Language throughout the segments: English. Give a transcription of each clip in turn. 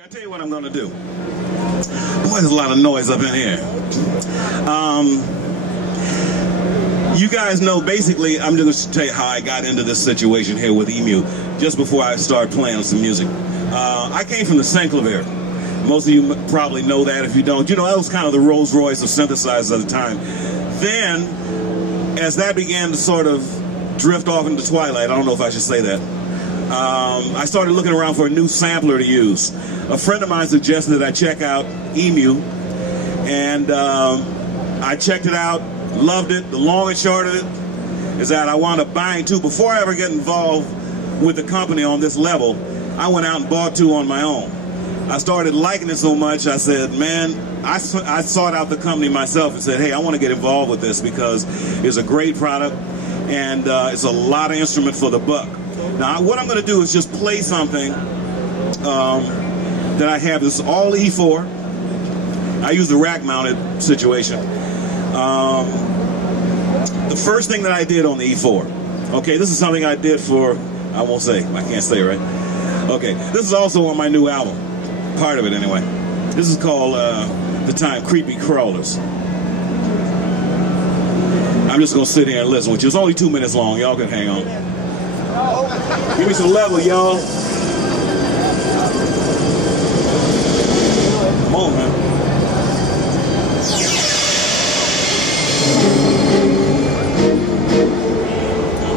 Okay, I'll tell you what I'm going to do. Boy, there's a lot of noise up in here. You guys know, basically, I'm just going to tell you how I got into this situation here with Emu, just before I start playing some music. I came from the St. Claver. Most of you probably know that. If you don't, you know, that was kind of the Rolls Royce of synthesizers at the time. Then, as that began to sort of drift off into twilight, I don't know if I should say that, I started looking around for a new sampler to use. A friend of mine suggested that I check out Emu, and I checked it out, loved it. The long and short of it is that I wound up buying two. Before I ever get involved with the company on this level, I went out and bought two on my own. I started liking it so much, I said, man, I sought out the company myself and said, hey, I want to get involved with this because it's a great product and it's a lot of instrument for the buck. Now, what I'm going to do is just play something that I have. This is all E4. I use the rack-mounted situation. The first thing that I did on the E4, okay, this is something I did for, I won't say, I can't say, right? Okay, this is also on my new album, part of it anyway. This is called, the time, Creepy Crawlers. I'm just going to sit here and listen, which is only 2 minutes long. Y'all can hang on. Give me some level, y'all. Come on, man.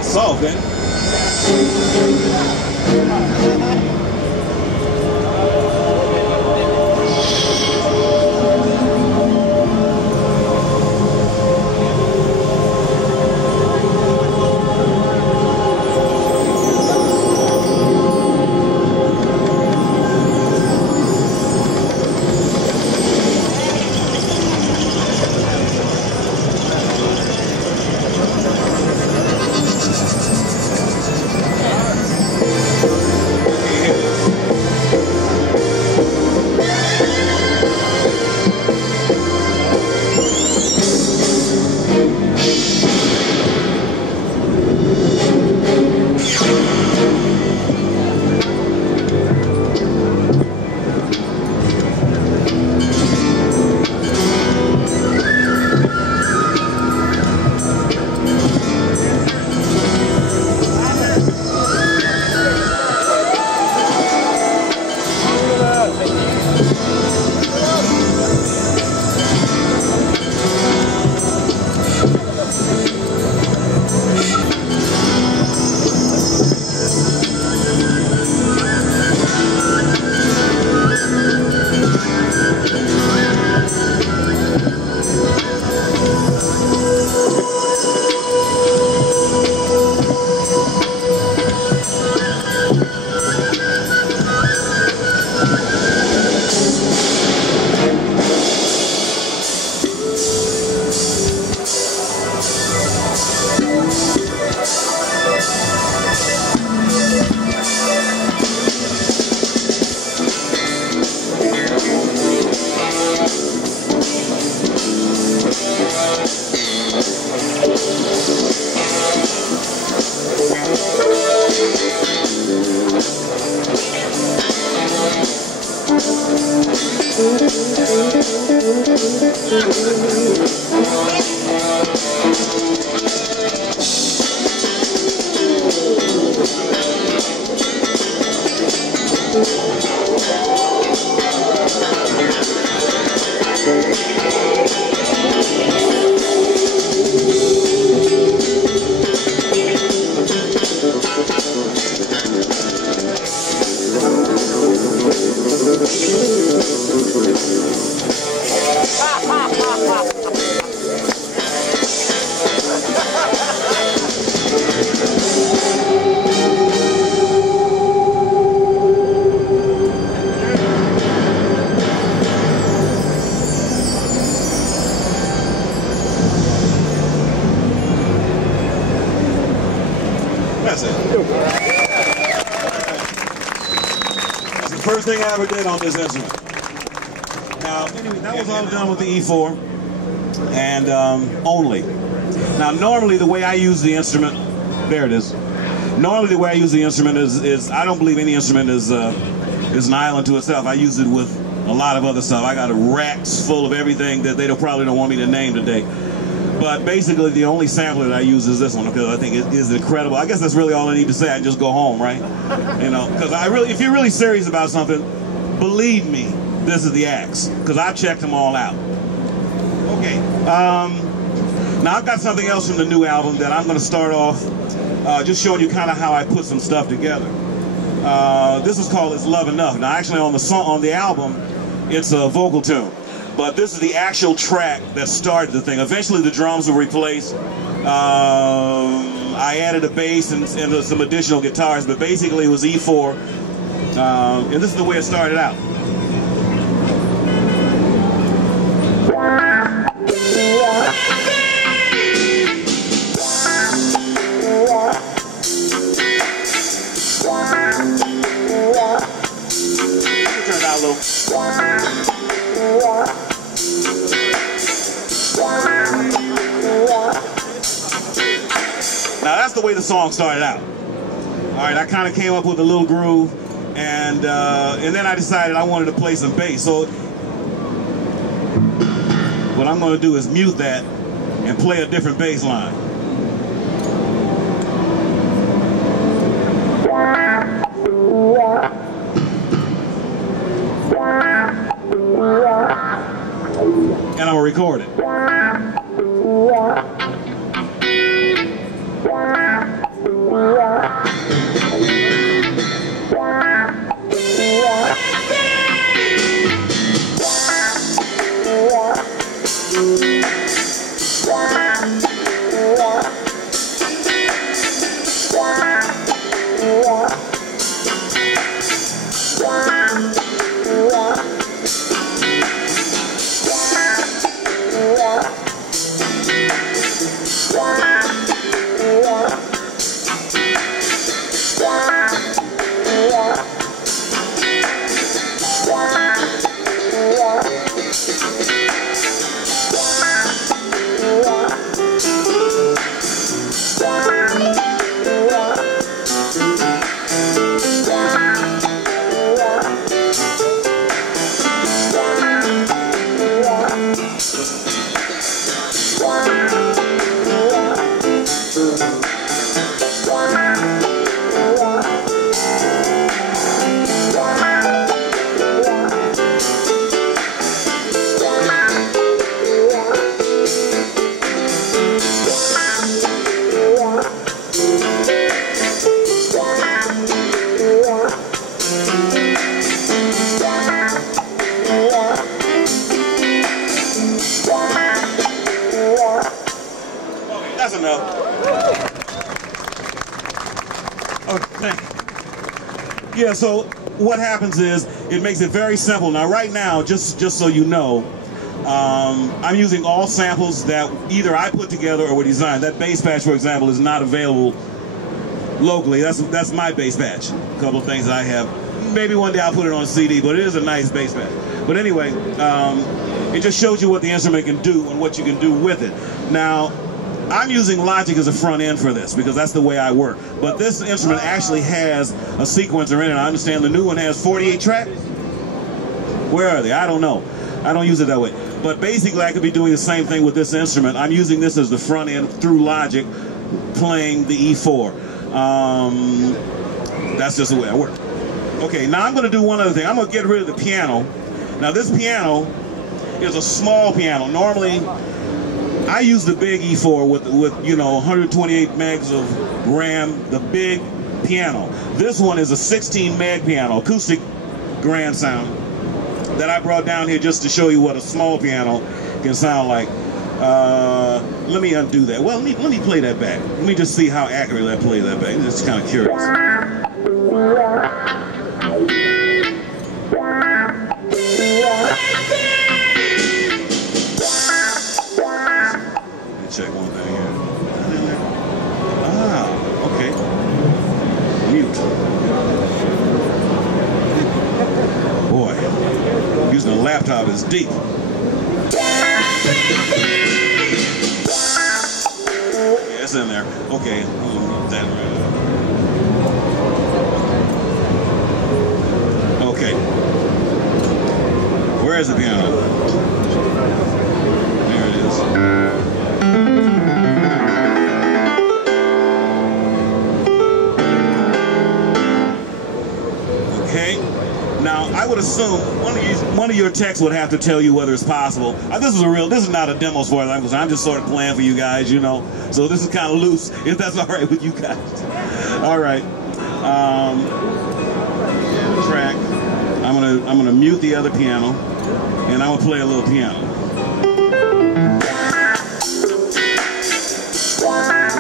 Soft, ain't it? That's it. That's the first thing I ever did on this instrument. Now, anyway, that was all done with the E4 and only. Now, normally the way I use the instrument, there it is. Normally the way I use the instrument is I don't believe any instrument is is an island to itself. I use it with a lot of other stuff. I got racks full of everything that they probably don't want me to name today. But basically, the only sampler that I use is this one because I think it is incredible. I guess that's really all I need to say. I just go home, right? You know, because if you're really serious about something, believe me, this is the axe because I've checked them all out. Okay. Now I've got something else from the new album that I'm going to start off just showing you kind of how I put some stuff together. This is called "It's Love Enough." Now, actually, on the album, it's a vocal tune. But this is the actual track that started the thing. Eventually, the drums were replaced. I added a bass and some additional guitars, but basically it was E4. And this is the way it started out. Turn it out a little. Now that's the way the song started out. All right, I kind of came up with a little groove, and then I decided I wanted to play some bass. So what I'm going to do is mute that and play a different bass line. And I'm going to record it. That's enough. Okay. Yeah, so what happens is it makes it very simple. Now right now, just so you know, I'm using all samples that either I put together or were designed. That bass patch, for example, is not available locally. That's my bass patch. A couple of things that I have. Maybe one day I'll put it on CD, but it is a nice bass patch. But anyway, it just shows you what the instrument can do and what you can do with it. Now, I'm using Logic as a front end for this because that's the way I work. But this instrument actually has a sequencer in it. I understand the new one has 48 tracks. Where are they? I don't know. I don't use it that way. But basically, I could be doing the same thing with this instrument. I'm using this as the front end through Logic, playing the E4. That's just the way I work. Okay, now I'm going to do one other thing. I'm going to get rid of the piano. Now, this piano is a small piano. Normally, I use the big E4 with 128 megs of RAM, the big piano. This one is a 16 meg piano, acoustic grand sound, that I brought down here just to show you what a small piano can sound like. Let me undo that. Well, let me play that back. Let me just see how accurately I play that back. It's kind of curious. Check one thing here. Ah, okay. Mute. Boy, using a laptop is deep. Yeah, it's in there. Okay, Okay. Where is the piano? There it is. Okay. Now, I would assume one of your techs would have to tell you whether it's possible. This is not a demo as far as I'm concerned. I'm just sort of playing for you guys, you know. So this is kind of loose, if that's all right with you guys. All right. Track. I'm gonna mute the other piano, and I'm gonna play a little piano.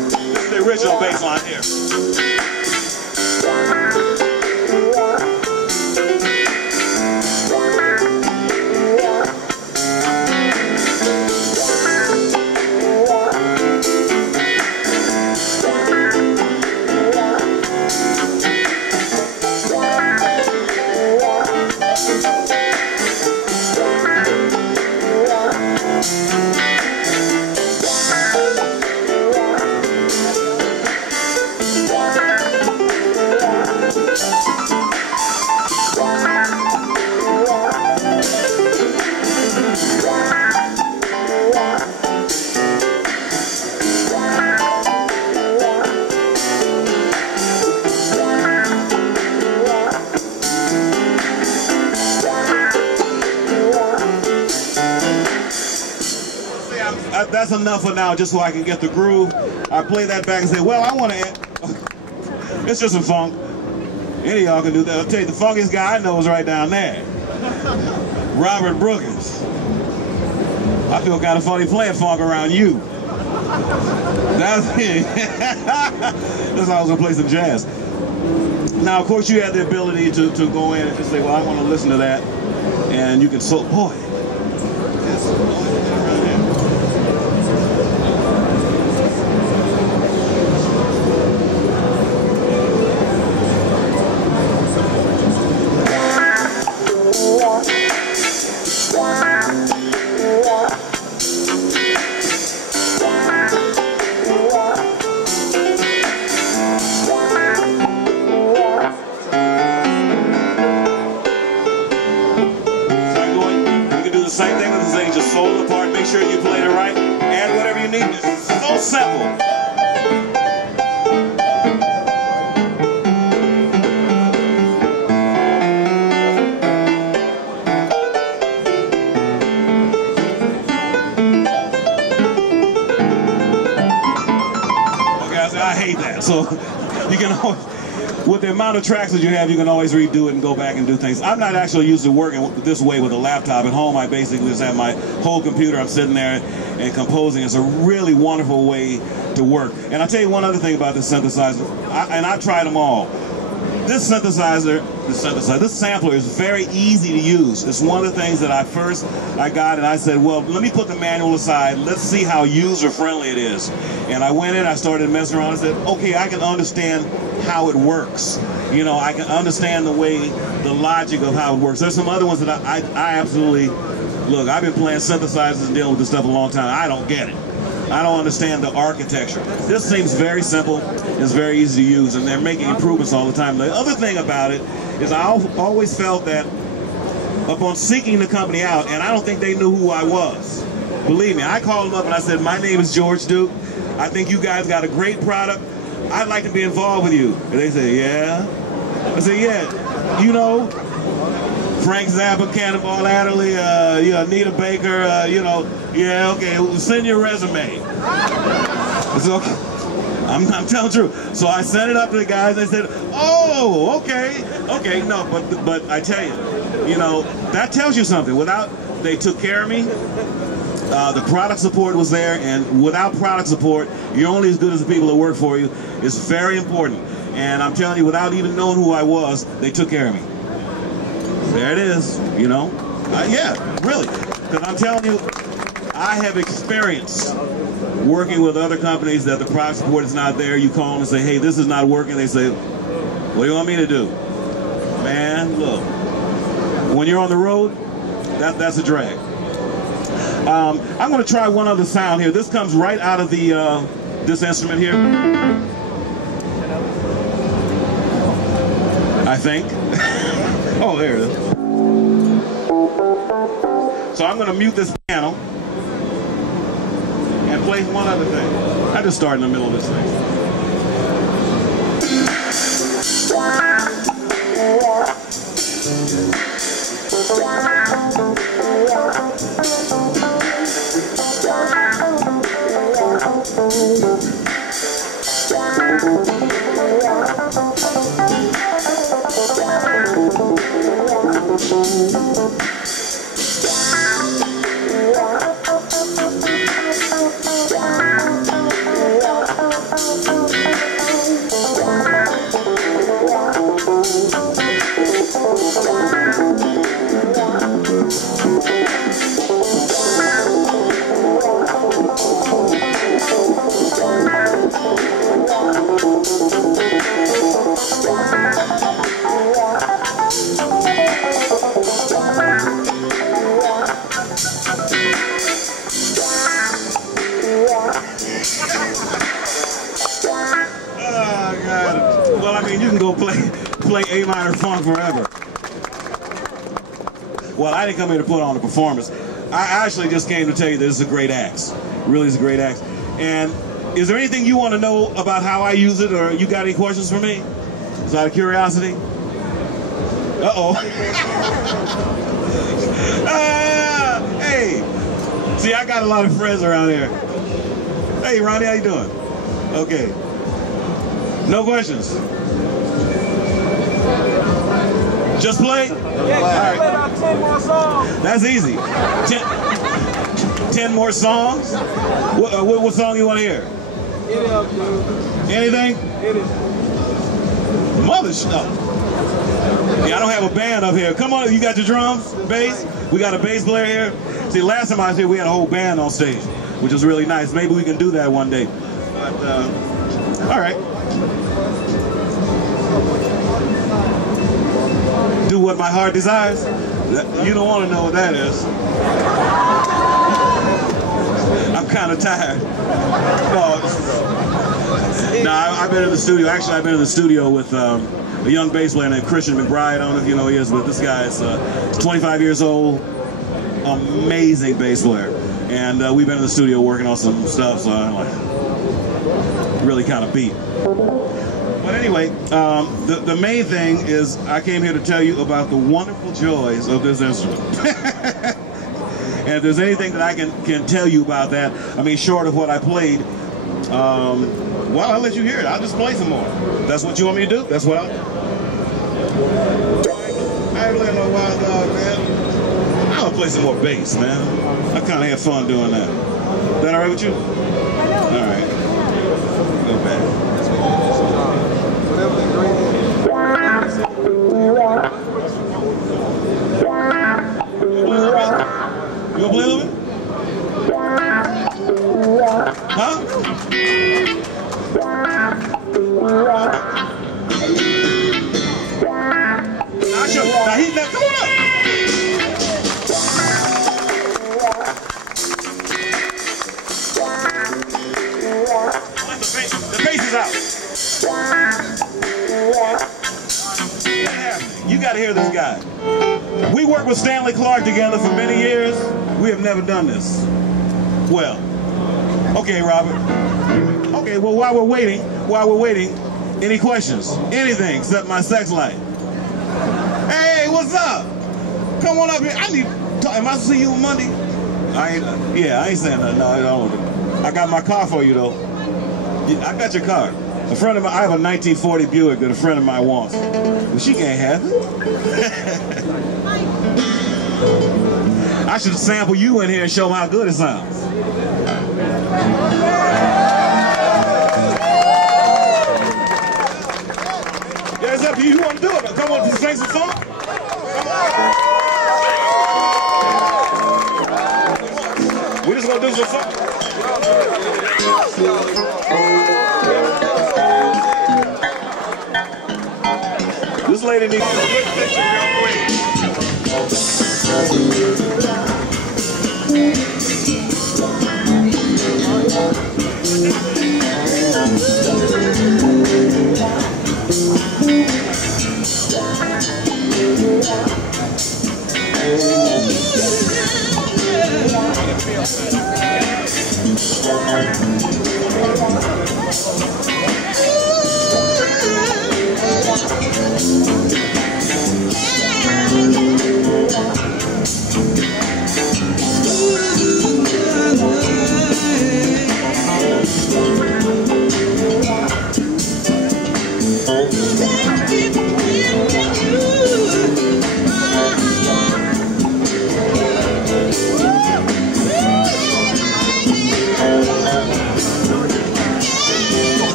This is the original bass line here. That's enough for now, just so I can get the groove. I play that back and say, well, I want to add. It's just some funk. Any of y'all can do that. I'll tell you, the funkiest guy I know is right down there. Robert Brookins. I feel kind of funny playing funk around you. That's it. That's how I was going to play some jazz. Now, of course, you have the ability to go in and just say, well, I want to listen to that. And you can, boy. Same thing with the thing, just solo the part, make sure you played it right, add whatever you need. It's so simple. Okay, I hate that. So you can always, with the amount of tracks that you have, you can always redo it and go back and do things. I'm not actually used to working this way with a laptop. At home, I basically just have my whole computer. I'm sitting there and composing. It's a really wonderful way to work. And I'll tell you one other thing about this synthesizer, and I've tried them all. This sampler is very easy to use. It's one of the things that I got, and I said, well, let me put the manual aside. Let's see how user-friendly it is. And I went in, I started messing around, and said, okay, I can understand how it works. You know, I can understand the logic of how it works. There's some other ones that I absolutely, look, I've been playing synthesizers and dealing with this stuff a long time. I don't get it. I don't understand the architecture. This seems very simple. It's very easy to use, and they're making improvements all the time. The other thing about it is I always felt that upon seeking the company out, and I don't think they knew who I was. Believe me, I called them up and I said, my name is George Duke. I think you guys got a great product. I'd like to be involved with you. And they say, yeah? I said, yeah. You know, Frank Zappa, Cannonball Adderley, Anita Baker, yeah, okay, send your resume. It's okay. I'm telling the truth. So I sent it up to the guys. They said, oh, okay. No, but I tell you, that tells you something. They took care of me. The product support was there, and without product support, you're only as good as the people that work for you. It's very important. And I'm telling you, without even knowing who I was, they took care of me. There it is, yeah, really. Because I'm telling you, I have experience working with other companies that the product support is not there. You call them and say, hey, this is not working. They say, what do you want me to do? Man, look, when you're on the road, that's a drag. I'm going to try one other sound here. This comes right out of this instrument here. I think. Oh, there it is. So I'm going to mute this piano and play one other thing. I just start in the middle of this thing. You can go play A minor funk forever. Well, I didn't come here to put on a performance. I actually just came to tell you this is a great act. Really is a great act. And is there anything you want to know about how I use it, or you got any questions for me? Just out of curiosity? Uh-oh. Hey. See, I got a lot of friends around here. Hey, Ronnie, how you doing? Okay. No questions? Just play? Yeah, right. Play about 10 more songs. That's easy. 10 more songs? What song you want to hear? Any of them. Anything? Mother stuff. Yeah, I don't have a band up here. Come on, you got your drums, bass? We got a bass player here. See, last time I was here, we had a whole band on stage, which was really nice. Maybe we can do that one day. But, all right. Do what my heart desires. You don't want to know what that is. I'm kind of tired. No, I've been in the studio. Actually, I've been in the studio with a young bass player named Christian McBride. I don't know if you know who he is, but this guy is 25 years old. Amazing bass player. And we've been in the studio working on some stuff, so I'm like really kind of beat. But anyway, the main thing is I came here to tell you about the wonderful joys of this instrument. And if there's anything that I can tell you about that, I mean, short of what I played, well, I'll let you hear it. I'll just play some more. That's what you want me to do? That's what I ain't playing no wild dog, man. I'll play some more bass, man. I kind of had fun doing that. Is that all right with you? All right. Go back. You wanna play a little bit? Huh? Now he's not, come on up. The bass is out. You gotta hear this guy. We worked with Stanley Clarke together for many years. We have never done this. Well, okay, Robert. Okay, well, while we're waiting, any questions? Anything except my sex life. Hey, what's up? Come on up here. I need to talk. Am I see you on Monday? I ain't saying nothing. No, I don't. I got my car for you, though. I got your car. A friend of mine, I have a 1940 Buick that a friend of mine wants. Well, she can't have it. I should sample you in here and show them how good it sounds. Yeah, it's up to you. You want to do it? Come on, sing some song? We're just going to do some song. This lady needs a good picture real quick.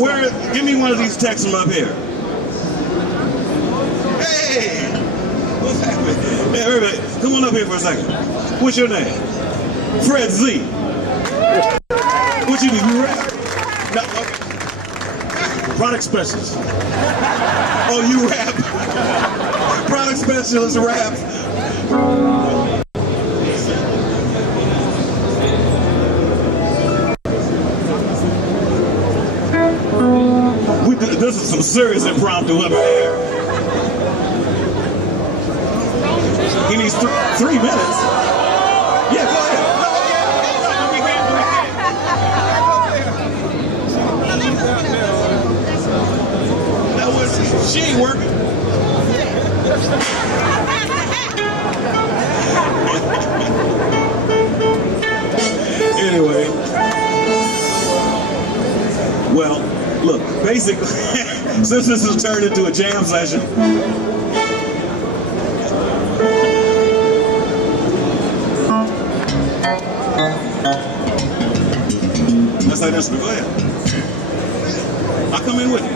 Give me one of these texts from up here. Hey! What's happening? Hey, everybody, come on up here for a second. What's your name? Fred Z. What you do? You rap? No, okay. Product specialist. Oh, you rap. Product specialist rap. This is some serious impromptu up here. He needs 3 minutes. Yeah, go ahead. That was, she ain't working. Anyway. Well, look, basically, since this has turned into a jam session, let's say this one. Go ahead. I'll come in with you.